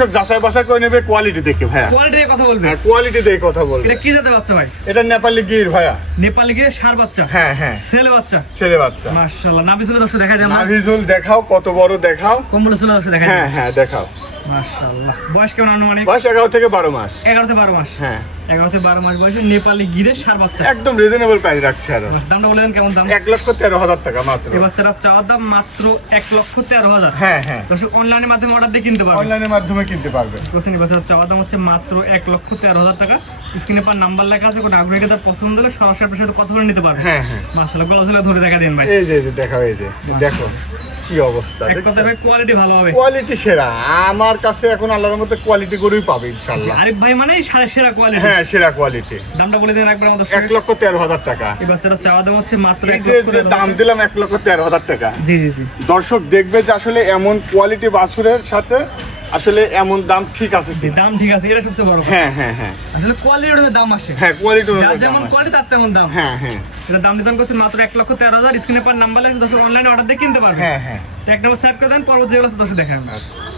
দর্শক যাচাই বাছাই করে নেবে কোয়ালিটি দেখে ভাইয়া। কোয়ালিটি দিয়ে কথা বলবে। হ্যাঁ কোয়ালিটি দেখে কথা বলবে। এটা কি জাতের বাচ্চা ভাই? এটা নেপালি গির ভাইয়া। নেপালি গিয়ে ষাঁড় বাচ্চা। হ্যাঁ হ্যাঁ ছেলে বাচ্চা। ছেলে বাচ্চা। মাশাআল্লাহ। নাভিজুল দর্শক দেখাই দেন। নাভিজুল দেখাও কত বড় দেখাও। কম্বল চুলা দর্শক দেখাই দেন। হ্যাঁ হ্যাঁ দেখাও। মাশাআল্লাহ। বয়স কেমন আনুমানিক? বয়স 11 থেকে 12 মাস। 11 থেকে 12 মাস। হ্যাঁ 11 থেকে 12 মাস বয়সে নেপালি গিরে ষাঁড় বাচ্চা। একদম রিজনেবল প্রাইস রাখছি। আর দামটা বলে দেন কেমন দাম? 1,13,000 টাকা মাত্র। এই বাচ্চাটার চাওয়ার দাম মাত্র 1,13,000। হ্যাঁ হ্যাঁ দর্শক অনলাইনের মাধ্যমে অর্ডার দিয়ে কিনতে পারবেন। অনলাইনের মাধ্যমে কিনতে পারবে। কোসেনি বাচ্চাটার চাওয়ার দাম হচ্ছে মাত্র 1,13,000 টাকা। স্ক্রিনে পার নাম্বার লেখা আছে, কোনো আগ্রহীকে তার পছন্দ হলে সরাসরি আপনার সাথে কথা বলে নিতে পারবেন। হ্যাঁ হ্যাঁ মাশাআল্লাহ। গলা চুলা ধরে দেখা দেন ভাই। এই যে দেখাও এই যে দেখো কি অবস্থা। এক কথা ভাই কোয়ালিটি ভালো হবে। কোয়ালিটি সেরা। আমার কাছে এখন আল্লাহর মধ্যে কোয়ালিটি গরুই পাবে ইনশাআল্লাহ। আরিফ ভাই মানে সেরা কোয়ালিটি। হ্যাঁ সেরা কোয়ালিটি। দামটা বলে দেন একবার আমাদের। 1,13,000 টাকা। এই বাচ্চাটার চাওয়া দাম হচ্ছে মাত্র এই যে দাম দিলাম 1,13,000 টাকা। জি জি জি। দর্শক দেখবে যে আসলে এমন কোয়ালিটি বাছুরের সাথে আসলে এমন দাম ঠিক আছে জি কিনা। দাম ঠিক আছে, এটা সবচেয়ে বড় কথা। হ্যাঁ হ্যাঁ হ্যাঁ আসলে কোয়ালিটির অনুযায়ী দাম আসে। হ্যাঁ কোয়ালিটি যার অনুযায়ী দাম যেমন আছে। কোয়ালিটি তার তেমন দাম। হ্যাঁ হ্যাঁ এটা দাম দিবেন করছে মাত্র 1,13,000। স্ক্রিনে পার নাম্বার আছে, দর্শক অনলাইনে অর্ডার দিয়ে কিনতে পারবেন। হ্যাঁ হ্যাঁ এক নম্বর সেট করে দেন, পরবর্তী যেগুলো আছে দর্শক দেখাবেন। আচ্ছা।